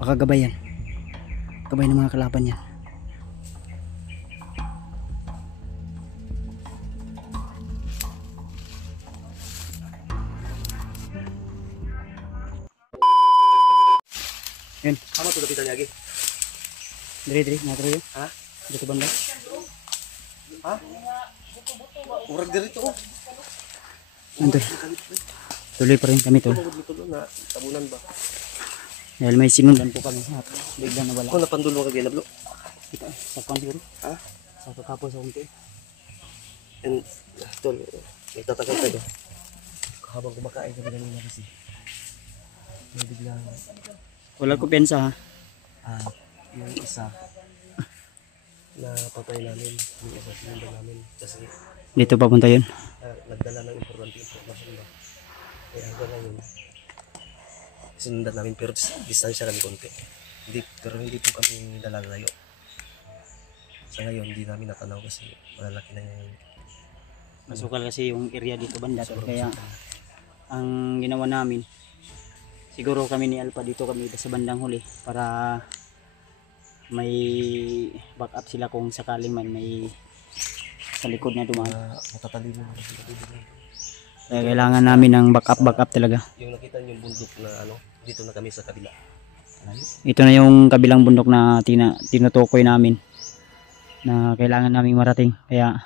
Baka gabay yan. Gabay ng mga kalaban yan. Yun. Kamu tuh kita lagi. Diri, natro yun. Ha? Dito banda. Ha? Urag diri to. Nandun. Tuloy pa rin kami tol. Tulo na tabunan ba? Dahil may sinundan po kami. At biglang nawala. Ako napandul mo kagay lablo. Kita, sakpan siguro. Ha? Sa kakapos sa kunti. And tol, nagtatagal tayo. Habang kumakain kami kanina kasi. May biglang Wala ko pensa ha. yung isa na patay namin, yung isa sinundan namin kasi Dito papunta yun. nagdala ng importante informasyon ba. Kaya hanggang ngayon sinundan namin pero distansya kami konti. Pero hindi po kami dalalayo. Sa ngayon hindi namin natanaw kasi malalaki na yung Masukal kasi yung area dito banda. Kaya ang ginawa namin, siguro kami ni Alpha dito kami sa bandang huli para may backup sila kung sakaling man may sa likod na dumaan. matatalino na sila dito. Kaya kailangan namin ng backup talaga. Yung nakita niyo yung bundok na dito na kami sa kabila. Ito na yung kabilang bundok na tinutukoy namin na kailangan naming marating. Kaya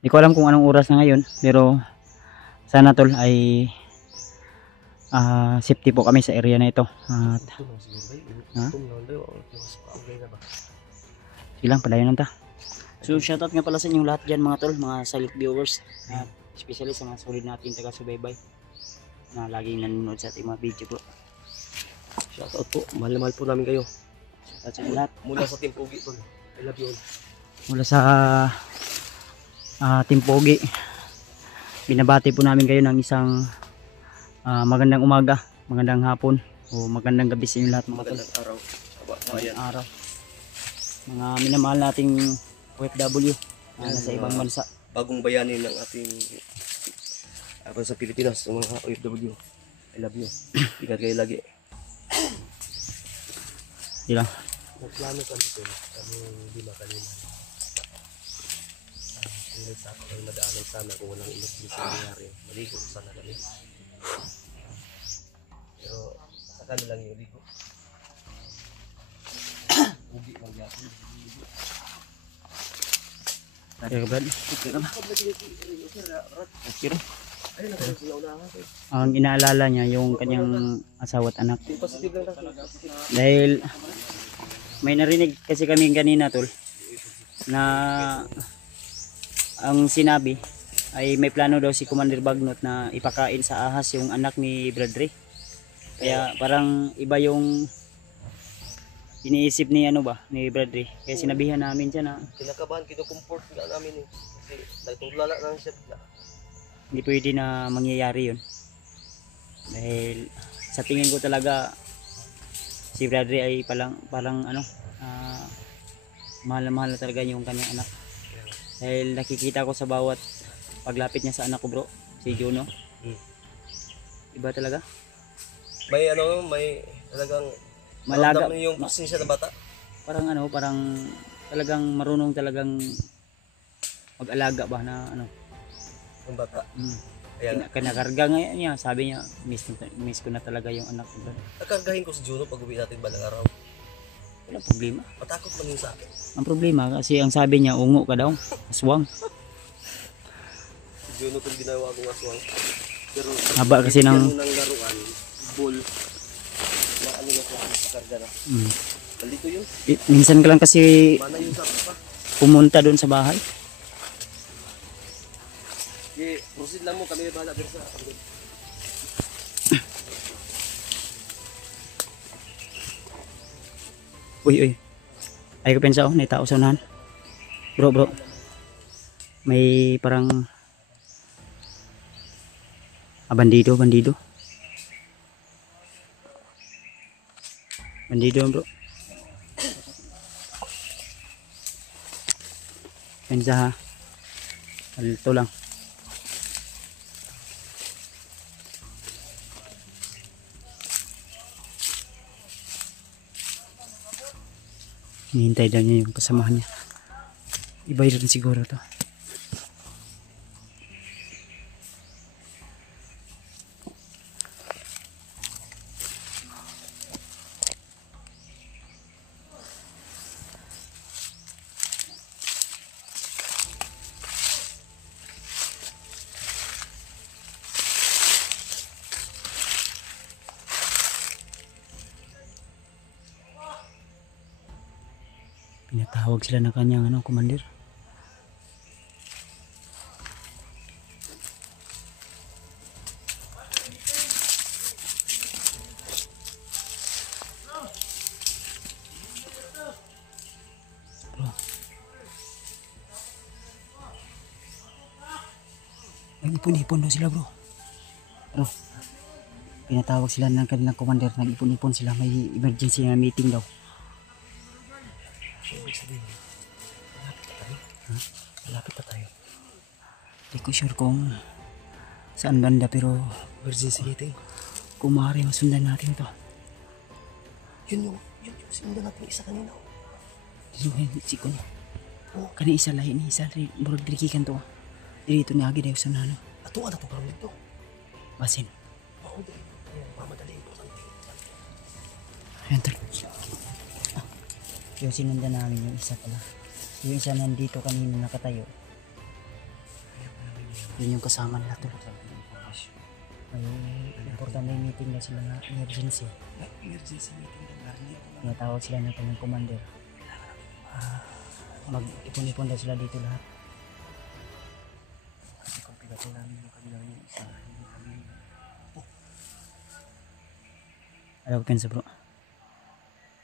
di ko alam kung anong oras na ngayon, pero sana tol ay safety po kami sa area na ito. At silang palayon ta. So shoutout nga pala sa inyong lahat dyan mga tol, mga silent viewers, at especially sa mga solid natin taga-subaybay na laging nanonood sa ating mga video po. Shoutout po, mahal na mahal po namin kayo. Shoutout sa inyo lahat. Mula sa Team Pogi tol. I love you all. Mula sa Team Pogi, binabati po namin kayo ng isang magandang umaga, magandang hapon, o magandang gabi sa inyo lahat mga tol. Magandang araw. Magandang araw. Mga minamahal nating OFW na nasa ibang bansa. Bagong bayani ng ating sa Pilipinas, ng mga OFW. I love you. Ingat kayo lagi. Di lang. Nagplano kami ito, kami lima kanina. Kung sa ako kayo madaanan sana kung walang emergency nangyari. Maligo sana kami. Pero saka na lang yung ligo. Ugi lang yapon. Okay ka Brad? Okay ka ba? Okay rin. Ang inaalala niya yung kanyang asawa at anak. Dahil may narinig kasi kami kanina tol na ang sinabi ay may plano daw si Commander Bagnot na ipakain sa ahas yung anak ni Bradley. Kaya parang iba yung iniisip ni ni Bradley. Kaya sinabihan namin siya na Kinakabahan, kinukomfort nga namin eh. Kasi nagtulala na siya. hindi pwede na mangyayari yun. Dahil sa tingin ko talaga si Bradley ay parang mahal na mahal na talaga yung kanyang anak. Dahil nakikita ko sa bawat paglapit niya sa anak ko bro, si Juno. Iba talaga. May may talagang Malaga maramdaman yung presensya ng bata. parang talagang marunong talagang mag-alaga ba na Ng bata. Ayan. Kinakarga ngayon niya, sabi niya miss ko na talaga yung anak ko. Nakargahin ko si Juno pag uwi natin balang araw. Wala problema. Matakot man yun sa akin. Ang problema kasi ang sabi niya ungo ka daw, aswang. Si Juno kung ginawa akong aswang. Pero Haba kasi ng ng laruan, ball, na na sa karga na. Dito yun. Minsan ka lang kasi Mana yun sa pa. pumunta doon sa bahay. Okay, proceed lang mo kami bahala sa. Uy. Ay ko pensa may tao sa unahan. Bro. May parang bandido. Bandido bro. Pensa ha. Alto lang. Hinihintay daw niya yung kasamahan niya. Iba rin siguro to. Pinatawag sila ng kanyang commander. Bro. Nag-ipon-ipon daw sila bro. Bro. Pinatawag sila ng kanilang commander. Nag-ipon-ipon sila. May emergency na meeting daw. Ibig sabihin, malapit na tayo. Ha? Malapit na tayo. Hindi ko sure kung saan banda pero Emergency meeting. kung maaari masundan natin to. Yun yung sinundan natin isa kanina. Yung si Kun. Oo. Kani isa lahi ni isa rin. Murag dirikikan to. Dito ni agi daw sa nano. Ato ka na ito parang dito. Basin. Oo, dito. Ayan, mamadali importante. Ayan tol. Yung sinundan namin yung isa pala. Yung isa nandito kanina nakatayo. Yun yung kasama nila tol. May importante meeting na sila na emergency. Emergency meeting na narinig. Tinatawag sila ng kanyang commander. Mag-ipon-ipon daw sila dito lahat. Kasi kung pigatin namin yung kanila yung isa, hindi kami. Alam ko sa bro.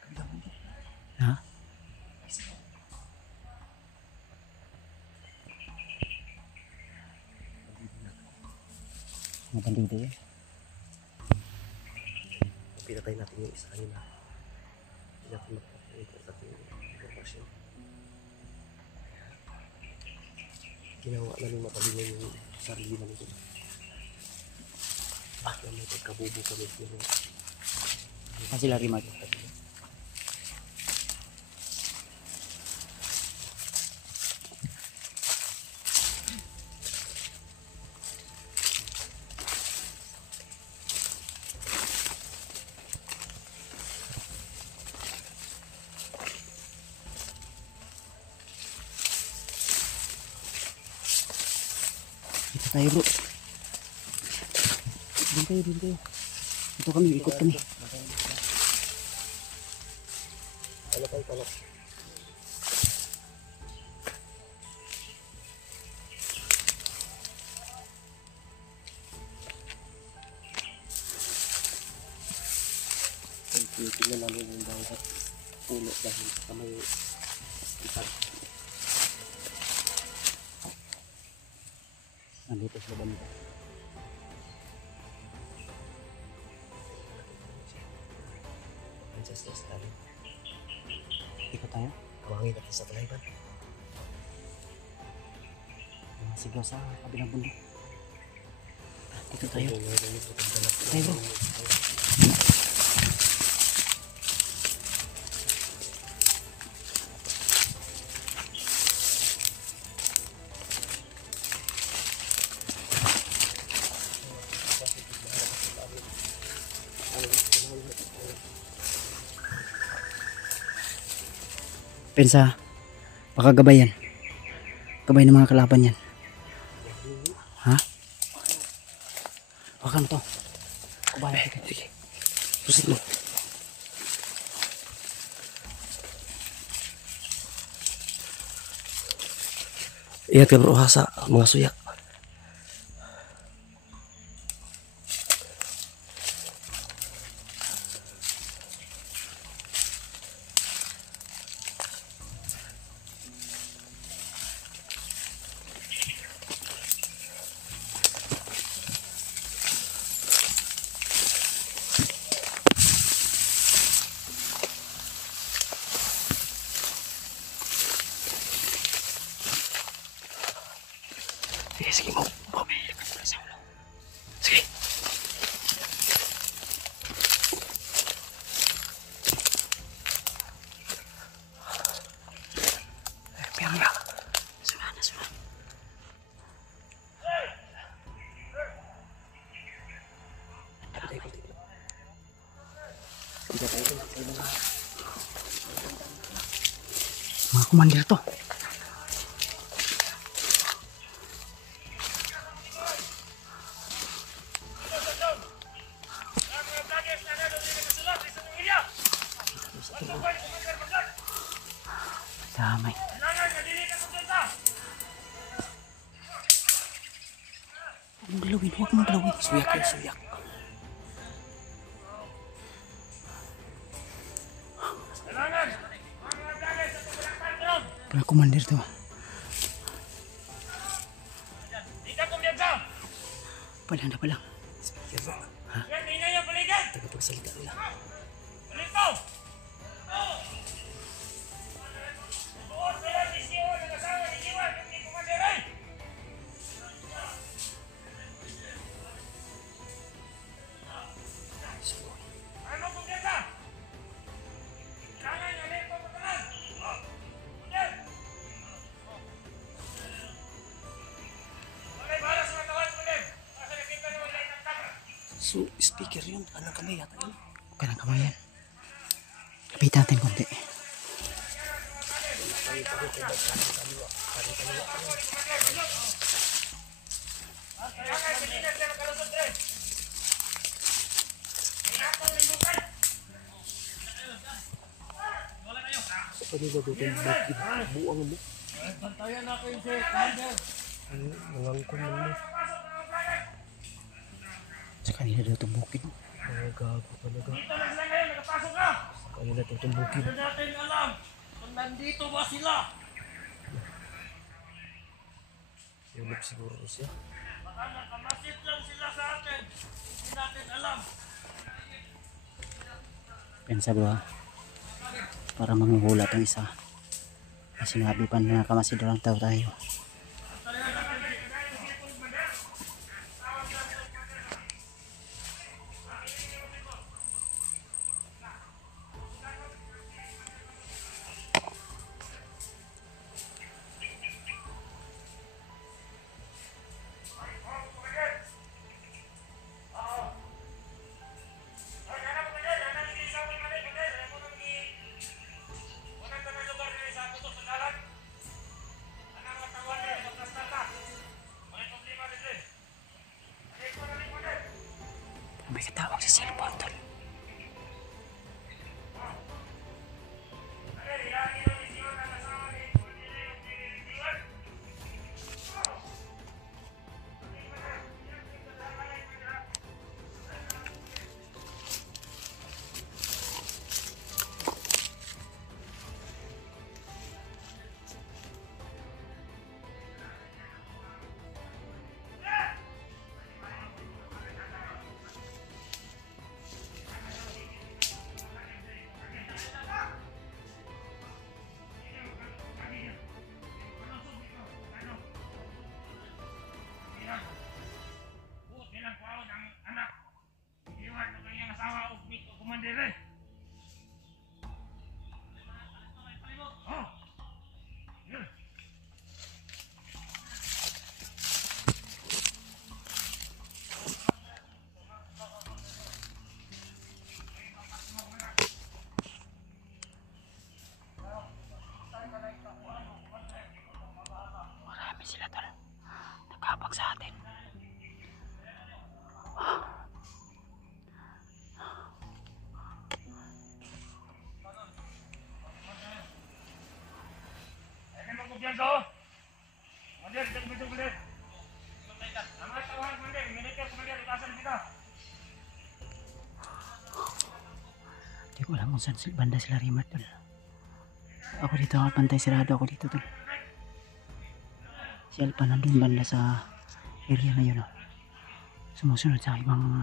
Kabila mo dito. Ha? Mga bandido yun. Kung pinatay natin yung isa kanina, hindi natin magpapalipot natin yung informasyon. Ginawa namin matalingan yung sarili namin dito. Na may pagkabubo kami pero Sila rimag. Dito tayo bro. Dito tayo. Ito kami, ikot kami. Talak. Tingnan namin yung bawat puno dahil sa may ipan. Nandito sila banda. Ancestors namin. Ikot tayo. Kawangin natin sa Taliban. Sigaw sa kabilang bundok. Dito tayo. Tayo bro. Pensa, baka gabayan. Gabay ng mga kalaban yan. Ha? Baka na to. Kubalan kita. Sige. Susit mo. Ingat ka bro ha sa mga suyak. Sige mo. Bobby. Sige. Hindi tayo ito. Tayo mga Mga commander to. Damay. Huwag mong galawin, huwag mong galawin. suyak yun, suyak. Mga commander to. Palang na palang. Speaker na. Ha? Tagapagsalita nila. So, speaker yun. Anong kamay yata yun? Huwag ka ng kamayan. Lapitan natin konti. Kanila doon yung buang mo. Bantayan natin si Commander. Nangangkon mo. Sa kanila daw itong bukid. Mga gago talaga. Dito lang sila ngayon, nakapasok na. Kanila ito itong bukid. Hindi natin alam kung nandito ba sila. Ulip siguro siya. Baka nakamasit lang sila sa atin. Hindi natin alam. Pensa ba? Para manghuhula itong isa. Sinabi pa na nakamasid lang tayo. May katawag sa cellphone tol. Commander. Marami sila tol. Nagkabag sa atin. Kumpiyansa. Commander, dito Commander. Ang mga tawahan Commander, minute Commander, itasan kita. Hindi ko alam kung saan banda sila Rimar tol. Ako dito, pantay sirado ako dito tol. Si Alpa nandun banda sa area na yun. Sumusunod sa ibang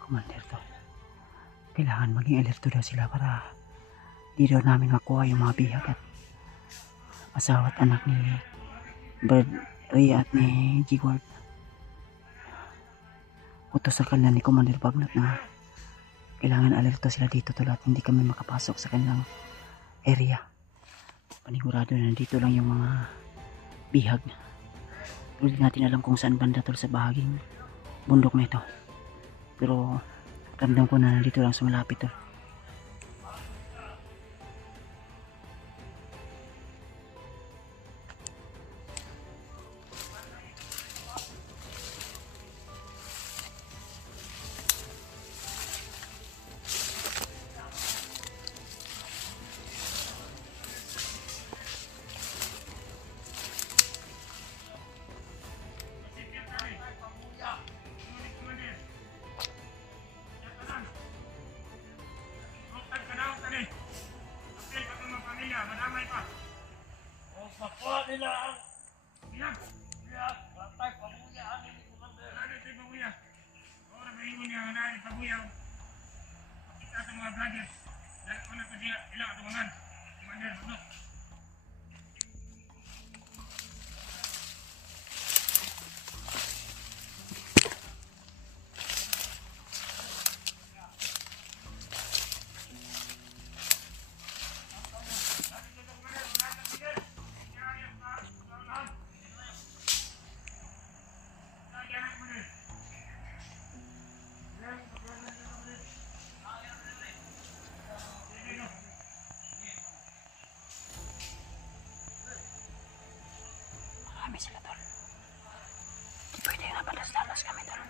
commander to. Kailangan maging alerto daw sila para di daw namin makuha yung mga bihag at asawa at anak ni Bird Ray at ni Jigward. Utos sa kanila ni Commander Bagnat na kailangan alerto sila dito tol at hindi kami makapasok sa kanilang area. Panigurado na dito lang yung mga bihag. Hindi natin alam kung saan banda tol sa bahaging bundok na ito. Pero ramdam ko na nandito lang sa malapit to. Marami sila tol. Di pwede na balas-dalas kami tol.